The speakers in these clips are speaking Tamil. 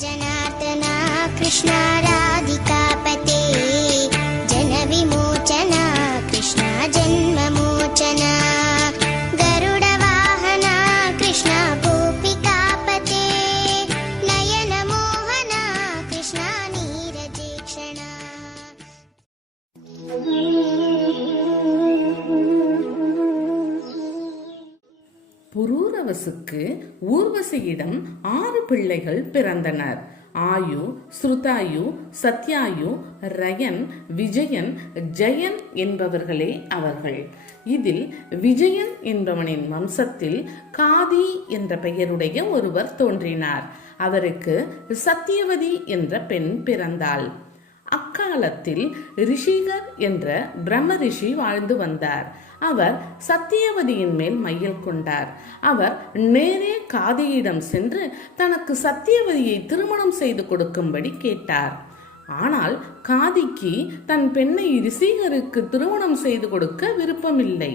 जनार्दना कृष्णा புரூரவசுக்கு ஊர்வசியிடம் ஆறு பிள்ளைகள் பிறந்தனர். ஆயு ஸ்ருதாயு சத்யாயு ரயன் விஜயன் ஜெயன் என்பவர்களே அவர்கள். இதில் விஜயன் என்பவனின் வம்சத்தில் காதி என்ற பெயருடைய ஒருவர் தோன்றினார். அவருக்கு சத்தியவதி என்ற பெண் பிறந்தாள். அக்காலத்தில் ரிஷிகர் என்ற பிரம்ம ரிஷி வாழ்ந்து வந்தார். அவர் சத்தியவதியின் மேல் மையல் கொண்டார். அவர் நேரே காதியிடம் சென்று தனக்கு சத்தியவதியை திருமணம் செய்து கொடுக்கும்படி கேட்டார். ஆனால் காதிக்கு தன் பெண்ணை ரிசீகருக்கு திருமணம் செய்து கொடுக்க விருப்பமில்லை.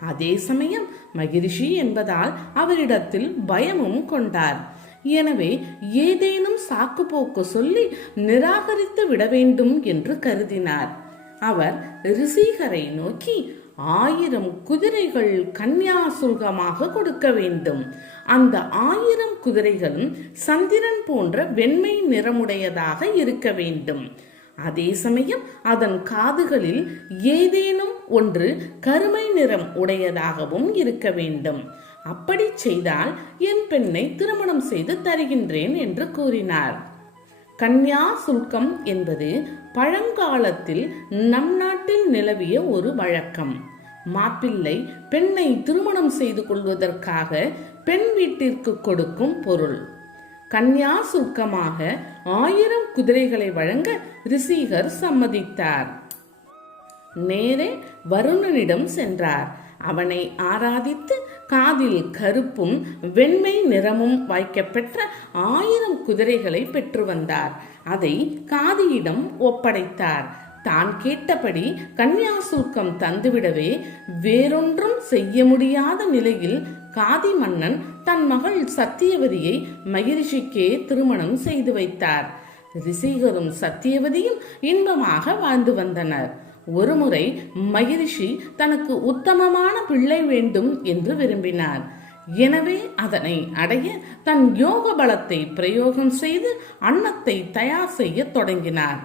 அதே சமயம் மகிரிஷி என்பதால் அவரிடத்தில் பயமும் கொண்டார். எனவே ஏதேனும் சாக்கு போக்கு சொல்லி நிராகரித்து விட வேண்டும் என்று கருதினார். அவர் ரிசீகரை நோக்கி ஆயிரம் குதிரைகள் கன்னியாசுல்கமாக கொடுக்க வேண்டும். அந்த ஆயிரம் குதிரைகளும் சந்திரன் போன்ற வெண்மை நிறமுடையதாக இருக்க வேண்டும். அதே சமயம் அதன் காதுகளில் ஏதேனும் ஒன்று கருமை நிறம் உடையதாகவும் இருக்க வேண்டும். அப்படி செய்தால் என் பெண்ணை திருமணம் செய்து தருகின்றேன் என்று கூறினார். கன்யா சுல்கம் என்பது பழங்காலத்தில் நம் நாட்டில் நிலவிய ஒரு வழக்கம். மாப்பிள்ளை பெண்ணை திருமணம் செய்து கொள்வதற்காக பெண் வீட்டிற்கு கொடுக்கும் பொருள். கன்யா சுல்கமாக ஆயிரம் குதிரைகளை வழங்க ரிசீகர் சம்மதித்தார். நேரே வருணனிடம் சென்றார். அவனை ஆராதித்து காதில் கருப்பும் வெண்மை நிறமும் வாய்க்கப்பெற்ற ஆயிரம் குதிரைகளை பெற்று வந்தார். அதை காதியிடம் ஒப்படைத்தார். தான் கேட்டபடி கன்னியாசுல்கம் தந்துவிடவே வேறொன்றும் செய்ய முடியாத நிலையில் காதி மன்னன் தன் மகள் சத்தியவதியை மகிழ்ச்சிக்கே திருமணம் செய்து வைத்தார். ரிசிகரும் சத்தியவதியும் இன்பமாக வாழ்ந்து வந்தனர். ஒருமுறை மகிழ்ச்சி தனக்கு உத்தமமான பிள்ளை வேண்டும் என்று விரும்பினார். எனவே அதனை அடைய தன் யோக பலத்தை பிரயோகம் செய்து அன்னத்தை தயார் செய்ய தொடங்கினார்.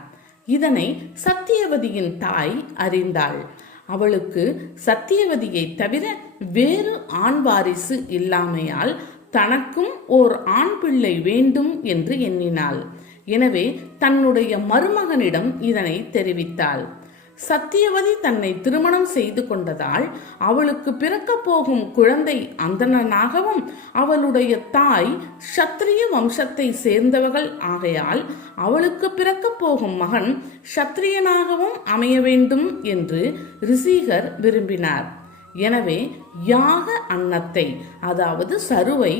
இதனை சத்தியவதியின் தாய் அறிந்தாள். அவளுக்கு சத்தியவதியை தவிர வேறு ஆண் வாரிசு இல்லாமையால் தனக்கும் ஓர் ஆண் பிள்ளை வேண்டும் என்று எண்ணினாள். எனவே தன்னுடைய மருமகனிடம் இதனை தெரிவித்தாள். சத்தியவதி தன்னை திருமணம் செய்து கொண்டதால் அவளுக்கு பிறக்கப் போகும் குழந்தை அந்தணனாகவும் அவளுடைய தாய் சத்திரிய வம்சத்தை சேர்ந்தவர்கள் ஆகையால் அவளுக்கு பிறக்கப் போகும் மகன் சத்திரியனாகவும் அமைய வேண்டும் என்று ரிசீகர் விரும்பினார். எனவே யாக அன்னத்தை அதாவது சருவை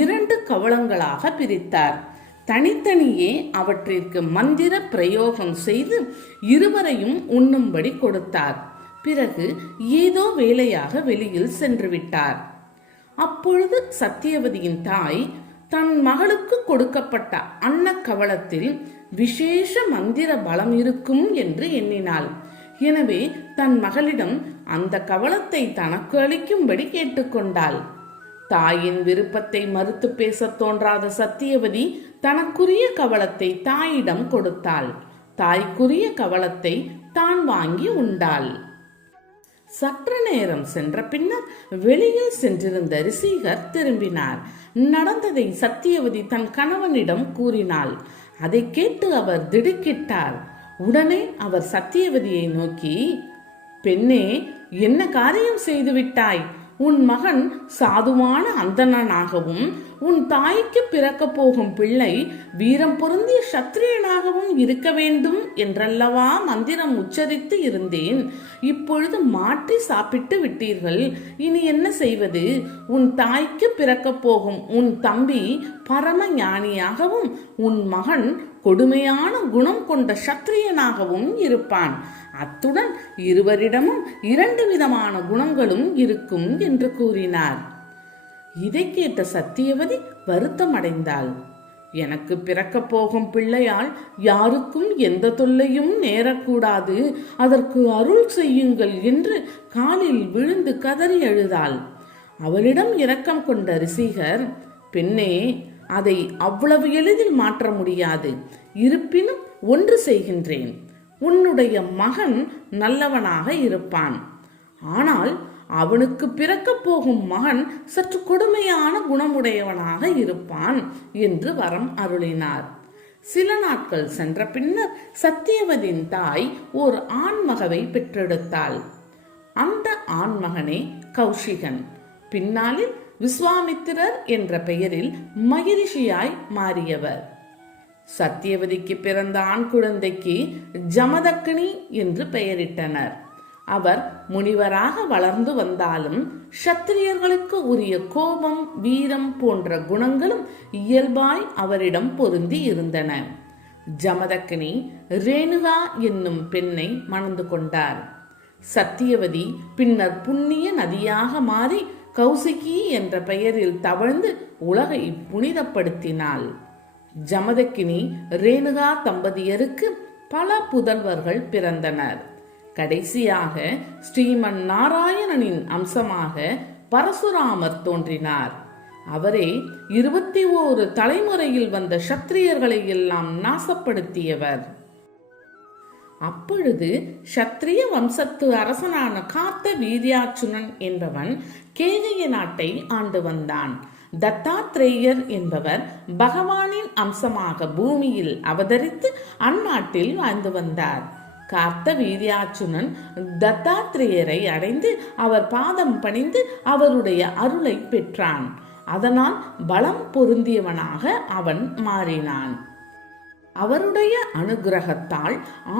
இரண்டு கவளங்களாக பிரித்தார். தனித்தனியே அவற்றிற்கு மந்திர பிரயோகம் செய்து இருவரையும் உண்ணும்படி கொடுத்தார். பிறகு ஏதோ வேலையாக வெளியில் சென்று விட்டார். அப்பொழுது சத்தியவதியின் தாய் தன் மகளுக்கு கொடுக்கப்பட்ட அன்ன கவளத்தில் விசேஷ மந்திர பலம் இருக்கும் என்று எண்ணினாள். எனவே தன் மகளிடம் அந்த கவளத்தை தனக்கு அளிக்கும்படி கேட்டுக்கொண்டாள். தாயின் விருப்பத்தை மறுத்து பேசத் தோன்றாத சத்தியவதி தனக்குரிய கவளத்தை தாயிடம் கொடுத்தாள். தாய்க்குரிய கவளத்தை தான் வாங்கி உண்டாள். சற்று நேரம் சென்ற பின்னர் வெளியில் சென்றிருந்த ரிசீகர் திரும்பினார். நடந்ததை சத்தியவதி தன் கணவனிடம் கூறினாள். அதை கேட்டு அவர் திடுக்கிட்டார். உடனே அவர் சத்தியவதியை நோக்கி பெண்ணே என்ன காரியம் செய்து விட்டாய் உன் மகன் சாதுவான அந்தணனாகவும் உன் தாய்க்கு பிறக்க போகும் பிள்ளை வீரம் பொருந்திய சத்திரியனாகவும் இருக்க வேண்டும் என்றல்லவா மந்திரம் உச்சரித்து இருந்தேன். இப்பொழுது மாற்றி சாப்பிட்டு விட்டீர்கள். இனி என்ன செய்வது? உன் தாய்க்கு பிறக்க போகும் உன் தம்பி பரம ஞானியாகவும் உன் மகன் கொடுமையான குணம் கொண்ட சத்திரியனாகவும் இருப்பான். அத்துடன் இருவரிடமும் இரண்டு விதமான குணங்களும் இருக்கும் என்று கூறினார். இதை கேட்ட சத்தியவதி வருத்தம் அடைந்தாள் எனக்கு பிறக்கப் போகும் பிள்ளையால் யாருக்கும் எந்த தொல்லையும் நேரக்கூடாது. அதற்கு அருள் செய்யுங்கள் என்று காலில் விழுந்து கதறி எழுதாள் அவளிடம் இரக்கம் கொண்ட ரிசிகர் பெண்ணே அதை அவ்வளவு எளிதில் மாற்ற முடியாது. இருப்பினும் ஒன்று செய்கின்றேன். உன்னுடைய மகன் நல்லவனாக இருப்பான். ஆனால் அவனுக்கு பிறக்கப் போகும் மகன் சற்று கொடுமையான குணமுடையவனாக இருப்பான் என்று வரம் அருளினார். சில நாட்கள் சென்ற பின்னர் சத்தியவதின் தாய் ஓர் ஆண்மகவை பெற்றெடுத்தாள். அந்த ஆண்மகனே கௌஷிகன். பின்னாளில் விஸ்வாமித்திரர் என்ற பெயரில் மகிரிஷியாய் மாறியவர். சத்தியவதிக்கு பிறந்த ஆண் குழந்தைக்கு ஜமதக்கினி என்று பெயரிட்டனர். அவர் முனிவராக வளர்ந்து வந்தாலும் சத்திரியர்களுக்கு உரிய கோபம் வீரம் போன்ற குணங்களும் இயல்பாய் அவரிடம் பொருந்தி இருந்தன. ஜமதக்கினி ரேணுகா என்னும் பெண்ணை மணந்து கொண்டார். சத்தியவதி பின்னர் புண்ணிய நதியாக மாறி கௌசிகி என்ற பெயரில் தவழ்ந்து உலகை புனிதப்படுத்தினாள். ஜமதக்கினி ரேணுகா தம்பதியருக்கு பல புதல்வர்கள் பிறந்தனர். கடைசியாக ஸ்ரீமன் நாராயணனின் அம்சமாக பரசுராமர் தோன்றினார். அவரே இருபத்தி ஓரு தலைமுறையில் வந்த சத்திரியர்களை எல்லாம் நாசப்படுத்தியவர். அப்பொழுது சத்திரிய வம்சத்து அரசனான காத்த வீரியாச்சுனன் என்பவன் கேகய நாட்டை ஆண்டு வந்தான். தத்தாத்ரேயர் என்பவர் பகவானின் அம்சமாக பூமியில் அவதரித்து அந்நாட்டில் வாழ்ந்து வந்தார். காத்த வீரியாச்சுனன் தத்தாத்ரேயரை அடைந்து அவர் பாதம் பணிந்து அவருடைய அருளை பெற்றான். அதனால் பலம் பொருந்தியவனாக அவன் மாறினான். அவருடைய அனுகிரகத்தால்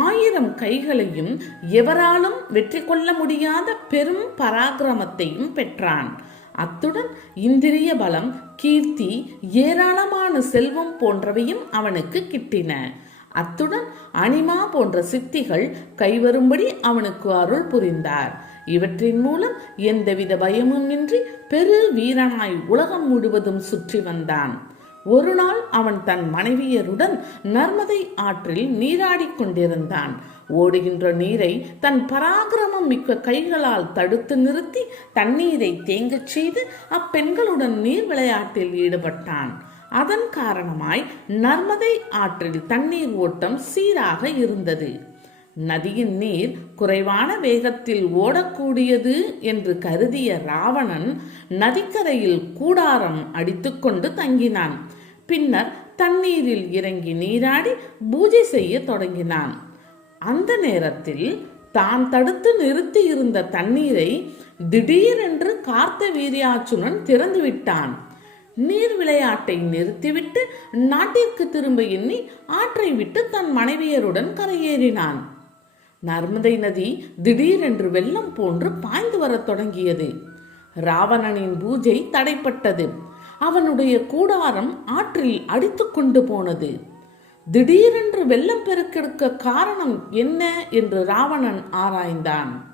ஆயிரம் கைகளையும் எவராலும் வெற்றி கொள்ள முடியாத பெரும் பராக்கிரமத்தையும் பெற்றான். அத்துடன் இந்திரிய பலம் கீர்த்தி ஏராளமான செல்வம் போன்றவையும் அவனுக்கு கிட்டின. அத்துடன் அனிமா போன்ற சித்திகள் கைவரும்படி அவனுக்கு அருள் புரிந்தார். இவற்றின் மூலம் எந்தவித பயமுமின்றி பெரு வீரனாய் உலகம் முழுவதும் சுற்றி வந்தான். ஒரு நாள் அவன் தன் மனைவியருடன் நர்மதை ஆற்றில் நீராடிக் கொண்டிருந்தான். ஓடுகின்ற நீரை தன் பராக்கிரமம் மிக்க கைகளால் தடுத்து நிறுத்தி தண்ணீரை தேங்கச் செய்து அப்பெண்களுடன் நீர் விளையாட்டில் ஈடுபட்டான். அதன் காரணமாய் நர்மதை ஆற்றில் தண்ணீர் ஓட்டம் சீராக இருந்தது. நதியின் நீர் குறைவான வேகத்தில் ஓடக்கூடியது என்று கருதிய ராவணன் நதிக்கரையில் கூடாரம் அடித்துக்கொண்டு தங்கினான். பின்னர் தண்ணீரில் இறங்கி நீராடி பூஜை செய்ய தொடங்கினான். அந்த நேரத்தில் தான் தடுத்து நிறுத்தி இருந்த தண்ணீரை திடீரென்று கார்த்த வீரியாச்சுனன் திறந்து விட்டான் நீர் விளையாட்டை நிறுத்திவிட்டு நாட்டிற்கு திரும்ப எண்ணி ஆற்றை விட்டு தன் மனைவியருடன் கரையேறினான். நர்மதை நதி திடீரென்று வெள்ளம் போன்று பாய்ந்து வரத் தொடங்கியது. ராவணனின் பூஜை தடைப்பட்டது. அவனுடைய கூடாரம் ஆற்றில் அடித்து கொண்டு போனது. திடீரென்று வெள்ளம் பெருக்கெடுக்க காரணம் என்ன என்று ராவணன் ஆராய்ந்தான்.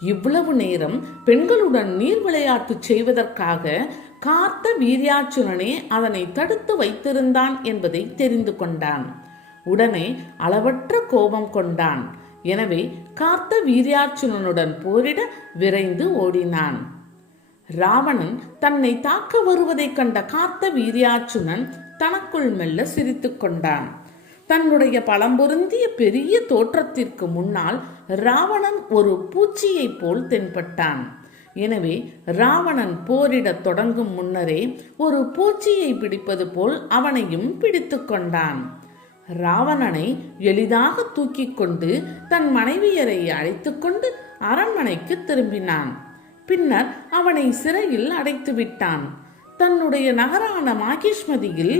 இவ்வளவு நேரம் பெண்களுடன் நீர் விளையாட்டு செய்வதற்காக காத்த வீரியாச்சுரனே அதனை தடுத்து வைத்திருந்தான் என்பதை தெரிந்து கொண்டான். உடனே அளவற்ற கோபம் கொண்டான். எனவே காத்த வீரியாச்சுரனுடன் போரிட விரைந்து ஓடினான். ராவணன் தன்னை தாக்க வருவதைக் கண்ட காத்த வீரியாச்சுனன் தனக்குள் மெல்ல சிரித்துக் கொண்டான். தன்னுடைய பழம்பொருந்திய பெரிய தோற்றத்திற்கு முன்னால் ராவணன் ஒரு பூச்சியைப் போல் தென்பட்டான். எனவே ராவணன் போரிடத் தொடங்கும் முன்னரே ஒரு பூச்சியை பிடிப்பது போல் அவனையும் பிடித்து கொண்டான். ராவணனை எளிதாக தூக்கிக் கொண்டு தன் மனைவியரை அழைத்துக்கொண்டு அரண்மனைக்கு திரும்பினான். பின்னர் அவனை சிறையில் அடைத்து விட்டான். தன்னுடைய நகரான மாகிஷ்மதியில்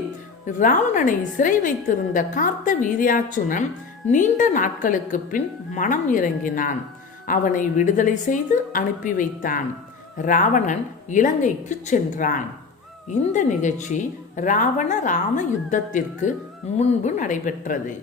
ராவணனை சிறை வைத்திருந்த கார்த்த வீரியாச்சுனன் நீண்ட நாட்களுக்கு பின் மனம் இறங்கினான். அவனை விடுதலை செய்து அனுப்பி வைத்தான். ராவணன் இலங்கைக்கு சென்றான். இந்த நிகழ்ச்சி ராவண ராம யுத்தத்திற்கு முன்பு நடைபெற்றது.